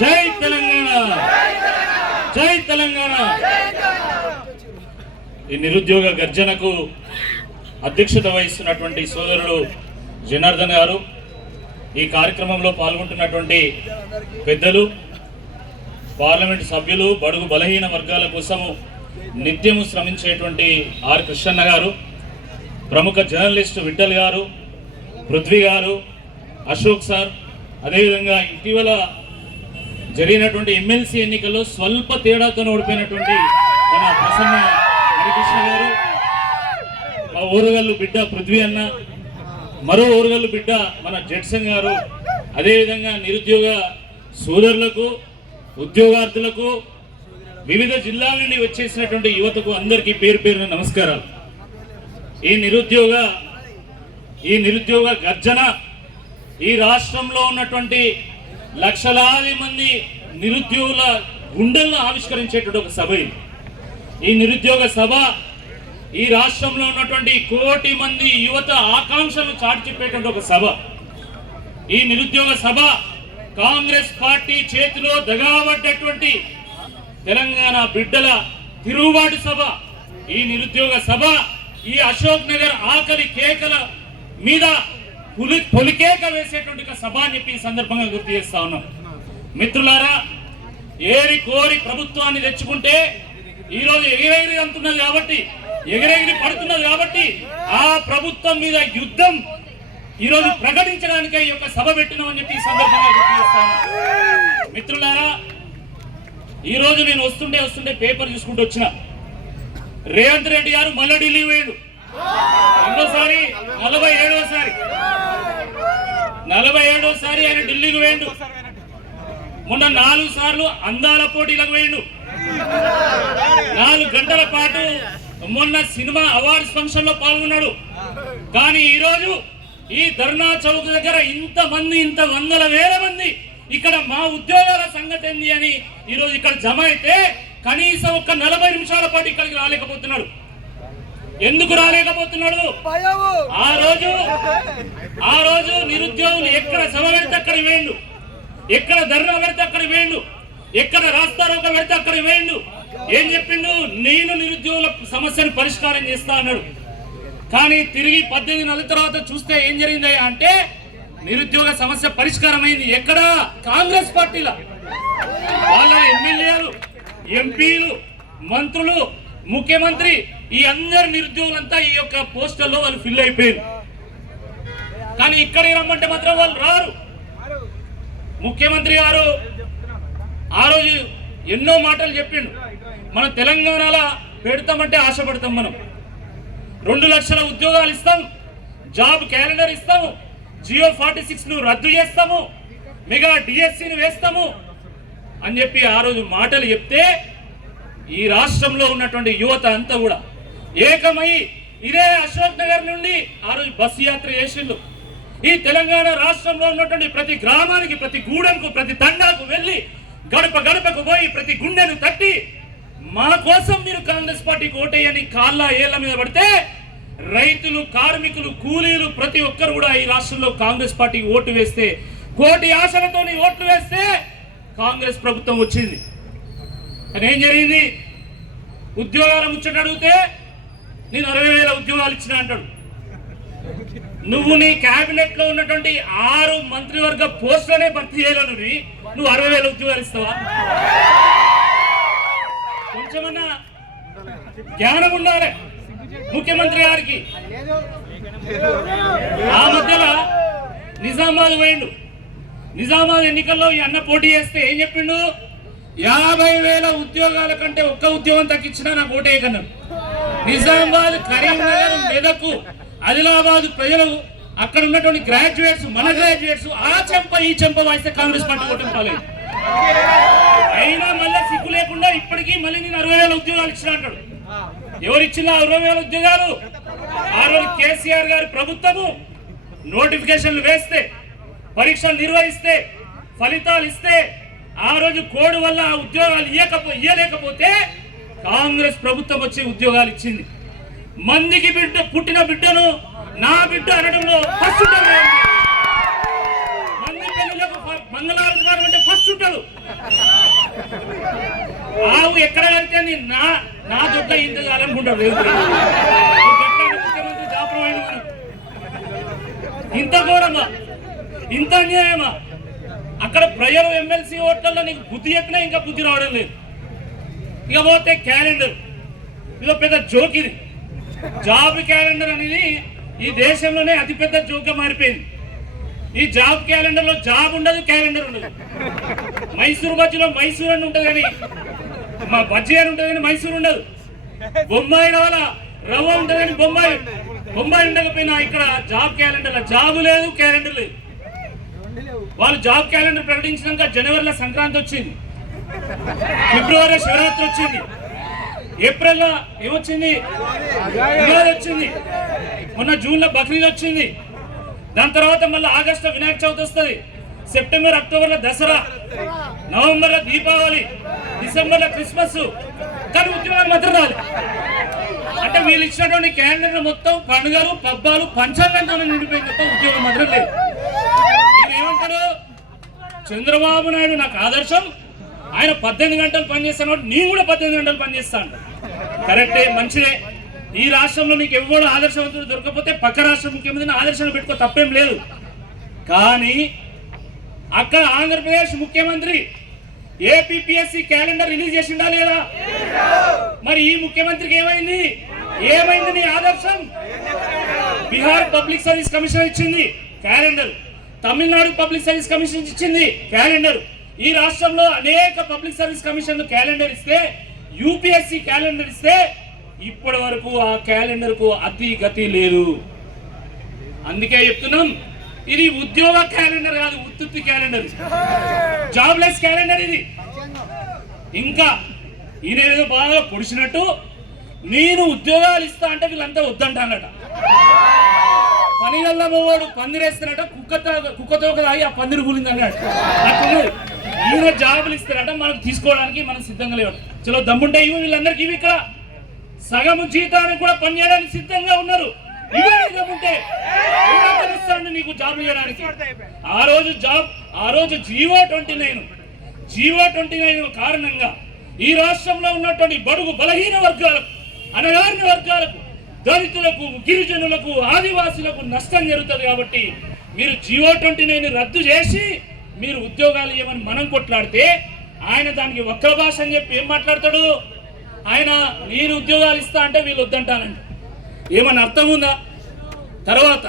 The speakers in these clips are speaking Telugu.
జై తెలంగాణ, జై తెలంగాణ. ఈ నిరుద్యోగ గర్జనకు అధ్యక్షత వహిస్తున్నటువంటి సోదరుడు జనార్దన్ గారు, ఈ కార్యక్రమంలో పాల్గొంటున్నటువంటి పెద్దలు, పార్లమెంట్ సభ్యులు, బడుగు బలహీన వర్గాల కోసము నిత్యము శ్రమించేటువంటి ఆర్ కృష్ణన్న గారు, ప్రముఖ జర్నలిస్ట్ విఠల్ గారు, పృథ్వీ గారు, అశోక్ సార్, అదేవిధంగా ఇటీవల జరిగినటువంటి ఎమ్మెల్సీ ఎన్నికల్లో స్వల్ప తేడాతో ఓడిపోయినటువంటి మన ప్రసన్న హరికృష్ణ గారు, మా ఓరుగల్లు బిడ్డ పృథ్వీ అన్న, మరో ఓరుగల్లు బిడ్డ మన జడ్సన్ గారు, అదేవిధంగా నిరుద్యోగ సోదరులకు, ఉద్యోగార్థులకు, వివిధ జిల్లాల నుండి వచ్చేసినటువంటి యువతకు అందరికీ పేరు పేరున నమస్కారాలు. ఈ నిరుద్యోగ గర్జన ఈ రాష్ట్రంలో ఉన్నటువంటి లక్షలాది మంది నిరుద్యోగుల గుండెలను ఆవిష్కరించేటువంటి ఒక సభ ఇది. ఈ నిరుద్యోగ సభ ఈ రాష్ట్రంలో ఉన్నటువంటి 1 కోటి మంది యువత ఆకాంక్షలను చాటి చెప్పేటువంటి ఒక సభ. ఈ నిరుద్యోగ సభ కాంగ్రెస్ పార్టీ చేతిలో దగాబడ్డటువంటి తెలంగాణ బిడ్డల తిరుగుబాటు సభ. ఈ నిరుద్యోగ సభ ఈ అశోక్ నగర్ ఆకలి కేకల మీద పొలికేక వేసేటువంటి సభ అని చెప్పి ఈ సందర్భంగా గుర్తు చేస్తా ఉన్నాం. మిత్రులారా, ఏరి కోరి ప్రభుత్వాన్ని తెచ్చుకుంటే ఈరోజు ఎగిరెగిరి అంటున్నది కాబట్టి, ఎగిరెగిరి పడుతున్నది కాబట్టి ఆ ప్రభుత్వం మీద యుద్ధం ఈరోజు ప్రకటించడానికే ఈ యొక్క సభ పెట్టినామని చెప్పి ఈ సందర్భంగా గుర్తు చేస్తాను. మిత్రులారా, ఈరోజు నేను వస్తుంటే పేపర్ చూసుకుంటూ వచ్చిన, రేవంత్ రెడ్డి గారు మళ్ళీ ఢిల్లీ పోయాడు. రెండోసారి 47సారి ఆయన ఢిల్లీకి పోయిండు. మొన్న 4 సార్లు అందాల పోటీలకు పోయిండు. 4 గంటల పాటు మొన్న సినిమా అవార్డ్స్ ఫంక్షన్ లో పాల్గొన్నాడు. కానీ ఈరోజు ఈ ధర్నా చౌక్ దగ్గర ఇంత వందల వేల మంది ఇక్కడ మా ఉద్యోగాల సంగతి ఏంది అని ఈరోజు ఇక్కడ జమ అయితే కనీసం ఒక్క 40 నిమిషాల పాటు ఇక్కడికి రాలేకపోతున్నాడు. ఎందుకు రాలేకపోతున్నాడు? ఆ రోజు నిరుద్యోగులు ఎక్కడ సభ పెడితే అక్కడ వేయండు, ఎక్కడ ధర్నా పెడితే అక్కడ వేయండు, ఎక్కడ రాస్తారోక పెడితే అక్కడ వేయండు. ఏం చెప్పిండు? నేను నిరుద్యోగుల సమస్యను పరిష్కారం చేస్తా అన్నాడు. కానీ తిరిగి 18 నెలల తర్వాత చూస్తే ఏం జరిగిందయ్యా అంటే నిరుద్యోగ సమస్య పరిష్కారం అయింది. ఎక్కడ? కాంగ్రెస్ పార్టీలో. వాళ్ళ ఎమ్మెల్యేలు, ఎంపీలు, మంత్రులు, ముఖ్యమంత్రి, ఈ అందరు నిరుద్యోగులంతా ఈ యొక్క పోస్టర్లో వాళ్ళు ఫిల్ అయిపోయారు. కానీ ఇక్కడికి రమ్మంటే మాత్రం వాళ్ళు రారు. ముఖ్యమంత్రి గారు ఆ రోజు ఎన్నో మాటలు చెప్పిండు. మనం తెలంగాణలో పెడతామంటే ఆశపడతాం. మనం 2 లక్షల ఉద్యోగాలు ఇస్తాం, జాబ్ క్యాలెండర్ ఇస్తాము, జియో 46ను రద్దు చేస్తాము, మెగా డిఎస్సిని వేస్తాము అని చెప్పి ఆ రోజు మాటలు చెప్తే ఈ రాష్ట్రంలో ఉన్నటువంటి యువత అంతా కూడా ఏకమై ఇదే అశోక్ నగర్ నుండి ఆ రోజు బస్సు యాత్ర చేసిండు. ఈ తెలంగాణ రాష్ట్రంలో ఉన్నటువంటి ప్రతి గ్రామానికి, ప్రతి గూడెంకు, ప్రతి తండాకు వెళ్ళి గడప గడపకు పోయి ప్రతి గుండెను తట్టి మా కోసం మీరు కాంగ్రెస్ పార్టీకి ఓటేయని కాళ్ళ ఏళ్ల మీద పడితే రైతులు, కార్మికులు, కూలీలు ప్రతి ఒక్కరు కూడా ఈ రాష్ట్రంలో కాంగ్రెస్ పార్టీకి ఓటు వేస్తే, 1 కోటి ఆశలతో ఓట్లు వేస్తే కాంగ్రెస్ ప్రభుత్వం వచ్చింది. కానీ ఏం జరిగింది? ఉద్యోగాల ముచ్చట అడిగితే నేను 60,000 ఉద్యోగాలు ఇచ్చిన అంటాడు. నువ్వు నీ క్యాబినెట్ లో ఉన్నటువంటి 6 మంత్రివర్గ పోస్టులనే భర్తీ చేయలేను, నువ్వు 60,000 ఉద్యోగాలు ఇస్తావా? కొంచెమన్నా జ్ఞానం ఉండాలి ముఖ్యమంత్రి గారికి. ఆ మధ్యలో నిజామాబాద్ పోయిండు. నిజామాబాద్ ఎన్నికల్లో ఈ అన్న పోటీ చేస్తే ఏం చెప్పిండు? 50,000 ఉద్యోగాల కంటే ఒక్క ఉద్యోగం తగ్గించినా నాకు ఓటేయకన్నాడు. నిజామాబాద్, కరీంనగర్, మెదకు, ఆదిలాబాద్ ప్రజలు, అక్కడ ఉన్నటువంటి గ్రాడ్యుయేట్స్, మన గ్రాడ్యుయేట్స్ ఆ చెంప ఈ చెంప వాయిస్తే కాంగ్రెస్ పార్టీ ఓటమి కాలేదు. అయినా మళ్ళీ సిగ్గు లేకుండా ఇప్పటికీ మళ్ళీ నేను 60,000 ఉద్యోగాలు ఇచ్చిన అంటాడు. ఎవరు ఇచ్చిన 60,000 ఉద్యోగాలు? ఆ రోజు కేసీఆర్ గారి ప్రభుత్వము నోటిఫికేషన్లు వేస్తే, పరీక్షలు నిర్వహిస్తే, ఫలితాలు ఇస్తే ఆ రోజు కోడ్ వల్ల ఆ ఉద్యోగాలు ఇయ్యలేకపోతే కాంగ్రెస్ ప్రభుత్వం వచ్చి ఉద్యోగాలు ఇచ్చింది. మందికి పుట్టిన బిడ్డను నా బిడ్డ అనడంలో మంది మంగళవారం వారం అంటే ఫస్ట్ ఉంటాడు. ఆవు ఎక్కడ కడితే నా దొడ్డ ఇంత కాదనుకుంటాడు. ముఖ్యమంత్రి జాప్రమైన ఇంత ఘోరమా, ఇంత అన్యాయమా? అక్కడ ప్రజలు ఎమ్మెల్సీ ఓట్లలో నీకు బుద్ధి చెప్పినా ఇంకా బుద్ధి రావడం లేదు. ఇక పోతే క్యాలెండర్, ఇదో పెద్ద జోక్. ఇది జాబ్ క్యాలెండర్ అనేది ఈ దేశంలోనే అతిపెద్ద జోక్గా మారిపోయింది. ఈ జాబ్ క్యాలెండర్ లో జాబ్ ఉండదు, క్యాలెండర్ ఉండదు. మైసూరు బజ్జీలో మైసూరు అని ఉంటుంది కానీ మా బజ్జీ అని ఉంటుంది కానీ మైసూరు ఉండదు. బొంబాయి వల్ల రవ్వ ఉంటుంది కానీ బొంబాయి ఉండకపోయినా ఇక్కడ జాబ్ క్యాలెండర్ జాబ్ లేదు, క్యాలెండర్ లేదు. వాళ్ళు జాబ్ క్యాలెండర్ ప్రకటించినాక జనవరిలో సంక్రాంతి వచ్చింది, ఫిబ్రవరిలో శివరాత్రి వచ్చింది, ఏప్రిల్లో ఏమొచ్చింది, ఉగాది వచ్చింది, మొన్న జూన్లో బక్రీద్ వచ్చింది, దాని తర్వాత మళ్ళీ ఆగస్టులో వినాయక చవితి వస్తుంది, సెప్టెంబర్ అక్టోబర్లో దసరా, నవంబర్లో దీపావళి, డిసెంబర్లో క్రిస్మస్. కానీ ఉద్యోగాలు మాత్రం రాదు. అంటే వీళ్ళు ఇచ్చినటువంటి క్యాలెండర్ మొత్తం పండుగలు, పబ్బాలు, పంచాంగంతో నిండిపోయింది తప్ప ఉద్యోగం మాత్రం లేదు. ఏమంటారు? చంద్రబాబు నాయుడు నాకు ఆదర్శం, ఆయన 18 గంటలు పనిచేస్తాను, నేను కూడా 18 గంటలు పనిచేస్తాను. కరెక్టే, మంచిదే. ఈ రాష్ట్రంలో నీకు ఎవరు ఆదర్శవంతుడు దొరకకపోతే పక్క రాష్ట్ర ముఖ్యమంత్రిని ఆదర్శంగా పెట్టుకో, తప్పేం లేదు. కానీ అక్కడ ఆంధ్రప్రదేశ్ ముఖ్యమంత్రి ఏపీపీఎస్సీ క్యాలెండర్ రిలీజ్ చేసిండా లేదా? మరి ఈ ముఖ్యమంత్రికి ఏమైంది? ఏమైంది నీ ఆదర్శం? బీహార్ పబ్లిక్ సర్వీస్ కమిషన్ ఇచ్చింది calendar, Tamil Nadu public service commission ఇచ్చింది క్యాలెండర్. ఈ రాష్ట్రంలో అనేక పబ్లిక్ సర్వీస్ కమిషన్లు క్యాలెండర్ ఇస్తే, యూపీఎస్సీ క్యాలెండర్ ఇస్తే ఇప్పటి వరకు ఆ క్యాలెండర్ కు అతి గతి లేదు. అందుకే చెప్తున్నాం, ఇది ఉద్యోగ క్యాలెండర్ కాదు, ఉత్తుత్తి క్యాలెండర్, జాబ్లెస్ క్యాలెండర్ ఇది. ఇంకా ఈయన ఏదో బాగా పొడిచినట్టు నేను ఉద్యోగాలు ఇస్తా అంటే వీళ్ళంతా వద్దంటానట. పనిగల్లా పోవాడు పందిరేస్తారట, కుక్కతో తాగి ఆ పందిరి కూలింది అన్నాడు. అట్లున్నది. ఈయన జాబులు ఇస్తారట, మనకు తీసుకోవడానికి మనం సిద్ధంగా లేవు. చలో దమ్ముంటే ఇవి వీళ్ళందరికీ ఇవి ఇక్కడ సగము జీతానికి కూడా పనిచేయడానికి సిద్ధంగా ఉన్నారు. దమ్ముంటే నీకు జాబ్ చేయడానికి. ఆ రోజు జీవో 29 కారణంగా ఈ రాష్ట్రంలో ఉన్నటువంటి బడుగు బలహీన వర్గాలకు, అనగారిన వర్గాలకు, దళితులకు, గిరిజనులకు, ఆదివాసులకు నష్టం జరుగుతుంది. కాబట్టి మీరు జీవో 29 రద్దు చేసి మీరు ఉద్యోగాలు ఇవ్వమని మనం కొట్లాడితే ఆయన దానికి ఒక్క భాష అని చెప్పి ఏం మాట్లాడతాడు? ఆయన నేను ఉద్యోగాలు ఇస్తా అంటే వీళ్ళు వద్దంటానండి. ఏమన్నా అర్థం ఉందా? తర్వాత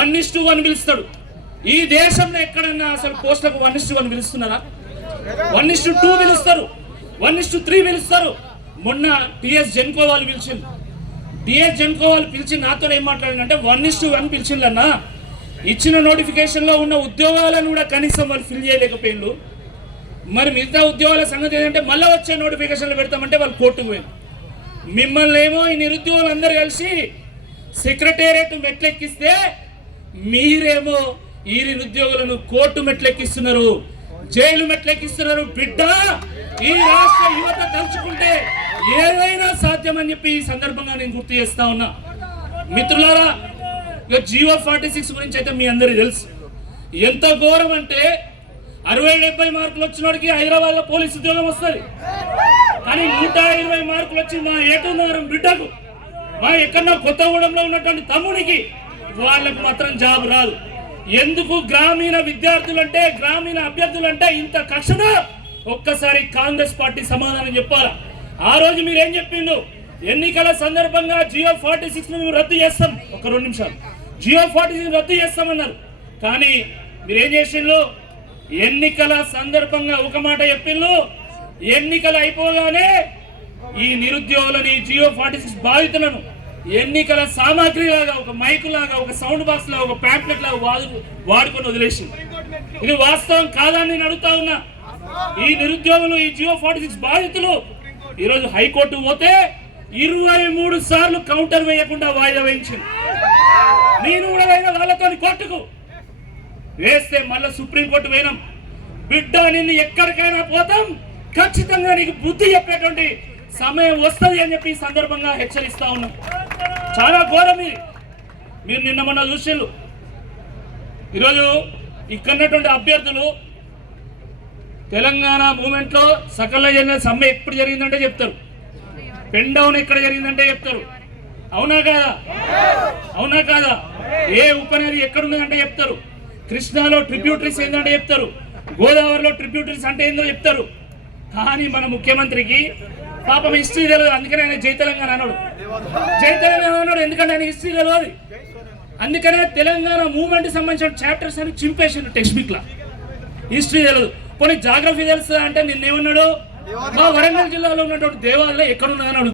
1:1 పిలుస్తాడు. ఈ దేశంలో ఎక్కడన్నా అసలు పోస్టులకు 1:1 పిలుస్తున్నారా? 1:2 పిలుస్తారు, 1:3 పిలుస్తారు. మొన్న టిఎస్ జెన్కో వాళ్ళు పిలిచింది. టిఎస్ జెన్కో వాళ్ళు పిలిచి నాతో ఏం మాట్లాడిందంటే 1:1 పిలిచిందన్నా, ఇచ్చిన నోటిఫికేషన్లో ఉన్న ఉద్యోగాలను కూడా కనీసం వాళ్ళు ఫిల్ చేయలేకపోయిండ్రు. మరి మిగతా ఉద్యోగాల సంగతి ఏంటంటే మళ్ళీ వచ్చే నోటిఫికేషన్లు పెడతామంటే వాళ్ళు కోర్టుకు పోయింది. మిమ్మల్ని ఏమో ఈ నిరుద్యోగులు అందరూ కలిసి సెక్రటేరియట్ మెట్లెక్కిస్తే మీరేమో ఈ నిరుద్యోగులను కోర్టు మెట్లెక్కిస్తున్నారు, జైలు మెట్లెక్కిస్తున్నారు. బిడ్డ, ఈ రాష్ట్ర యువత తలుచుకుంటే ఏదైనా సాధ్యమని చెప్పి ఈ సందర్భంగా నేను గుర్తు చేస్తా ఉన్నా. మిత్రులారా, జియో 46 గురించి అయితే మీ అందరికీ తెలుసు. ఎంత ఘోరం అంటే 60-70 మార్కులు వచ్చిన వాడికి హైదరాబాద్ లో పోలీసు ఉద్యోగం వస్తుంది. కానీ 120 మార్కులు వచ్చి మా ఏటున్నరం బిడ్డకు, మా ఎక్కడన్నా కొత్తగూడెంలో ఉన్నటువంటి తమ్ముడికి వాళ్ళకు మాత్రం జాబ్ రాదు. ఎందుకు? గ్రామీణ విద్యార్థులంటే, గ్రామీణ అభ్యర్థులంటే ఇంత కక్షణ? ఒక్కసారి కాంగ్రెస్ పార్టీ సమాధానం చెప్పాలా? ఆ రోజు మీరేం చెప్పిండు? ఎన్నికల సందర్భంగా జియో 46 మేము రద్దు చేస్తాం. ఒక 2 నిమిషాలు. జియో 46 రద్దు చేస్తామన్నారు. కానీ మీరేం చేసిండ్రు? ఎన్నికల సందర్భంగా ఒక మాట చెప్పిండ్రు, ఎన్నికలు అయిపోగానే ఈ నిరుద్యోగులని, జియో 46 బాధితులను ఎన్నికల సామాగ్రి లాగా, ఒక మైకు లాగా, ఒక సౌండ్ బాక్స్ లాగా, ఒక ప్యాంప్లెట్ లాగా వాడుకొని వదిలేసి. ఇది వాస్తవం కాదని నేను అడుగుతా ఉన్నా. ఈ నిరుద్యోగులు, ఈ జియో 46 బాధితులు ఈరోజు హైకోర్టు పోతే 23 సార్లు కౌంటర్ వేయకుండా వాయిదా వేయించింది. నేను కూడా అయినా వాళ్ళతో కోర్టుకు వేస్తే మళ్ళీ సుప్రీంకోర్టు పోయినాం. బిడ్డ, నిన్ను ఎక్కడికైనా పోతాం, ఖచ్చితంగా నీకు బుద్ధి చెప్పేటువంటి సమయం వస్తుంది అని చెప్పి ఈ సందర్భంగా హెచ్చరిస్తా ఉన్నాం. చాలా ఘోరం ఇది. మీరు నిన్న మొన్న చూసిండ్రు. ఈరోజు ఇక్కడున్నటువంటి అభ్యర్థులు తెలంగాణ మూమెంట్ లో సకల జన సమ్మె ఎప్పుడు జరిగిందంటే చెప్తారు, పెన్ డౌన్ ఎక్కడ జరిగిందంటే చెప్తారు. అవునా కాదా? అవునా కాదా? ఏ ఉపనది ఎక్కడుందంటే చెప్తారు. కృష్ణాలో ట్రిబ్యూటరీస్ ఏంటంటే చెప్తారు. గోదావరిలో ట్రిబ్యూటరీస్ అంటే ఏందో చెప్తారు. కానీ మన ముఖ్యమంత్రికి పాపం హిస్టరీ తెలియదు. అందుకనే ఆయన జై తెలంగాణ అన్నాడు. జై తెలంగాణ అన్నాడు ఎందుకంటే ఆయన హిస్టరీ తెలియదు. అందుకనే తెలంగాణ మూవ్మెంట్ సంబంధించిన చాప్టర్స్ అని చింపేసిండు టెక్స్ట్ బుక్ లా. హిస్టరీ తెలియదు. పోనీ జాగ్రఫీ తెలుస్తుందా అంటే నిన్నేమన్నాడు, మా వరంగల్ జిల్లాలో ఉన్నటువంటి దేవాలయం ఎక్కడున్నదని